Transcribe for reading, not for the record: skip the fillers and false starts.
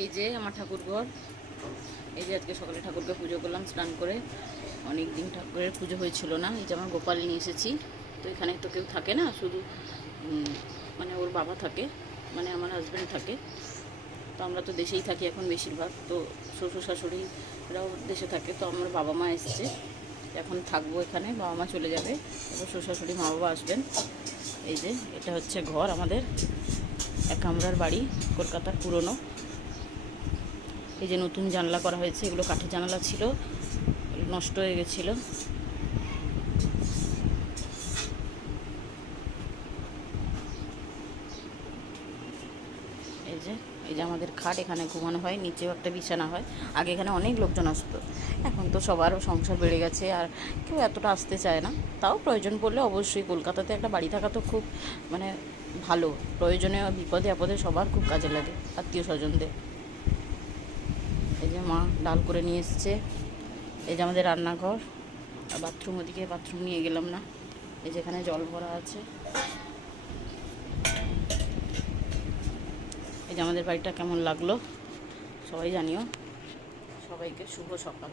এই যে আমার ঠাকুরঘর। এই যে আজকে সকালে ঠাকুরকে পুজো করলাম স্নান করে। অনেক দিন ঠাকুরের পুজো হয়েছিল না। এই যে আমার গোপাল নিয়ে এসেছি। তো এখানে তো কেউ থাকে না, শুধু মানে ওর বাবা থাকে, মানে আমার হাজব্যান্ড থাকে। তো আমরা তো দেশেই থাকি এখন বেশিরভাগ। তো শ্বশুর শাশুড়িরাও দেশে থাকে। তো আমার বাবা মা এসছে, এখন থাকবো এখানে। বাবা মা চলে যাবে, তারপর শ্বশুর শাশুড়ি মা বাবা আসবেন। এই যে এটা হচ্ছে ঘর আমাদের, এক কামরার বাড়ি, কলকাতার পুরনো। এই যে নতুন জানলা করা হয়েছে, এগুলো কাঠের জানালা ছিল, নষ্ট হয়ে গেছিলো। এই যে আমাদের খাট, এখানে ঘুমানো হয়, নিচেও একটা বিছানা হয়। আগে এখানে অনেক লোকজন আসতো, এখন তো সবার সংসার বেড়ে গেছে আর কেউ এতটা আসতে চায় না। তাও প্রয়োজন পড়লে অবশ্যই, কলকাতাতে একটা বাড়ি থাকা তো খুব মানে ভালো, প্রয়োজনে বিপদে আপদে সবার খুব কাজে লাগে, আত্মীয় স্বজনদের। এই যে মা ডাল করে নিয়ে এসছে। এই যে আমাদের রান্নাঘর, আর বাথরুম, ওদিকে বাথরুম নিয়ে গেলাম না। এই যে এখানে জল ভরা আছে। এই যে আমাদের বাড়িটা কেমন লাগলো সবাই জানিও। সবাইকে শুভ সকাল।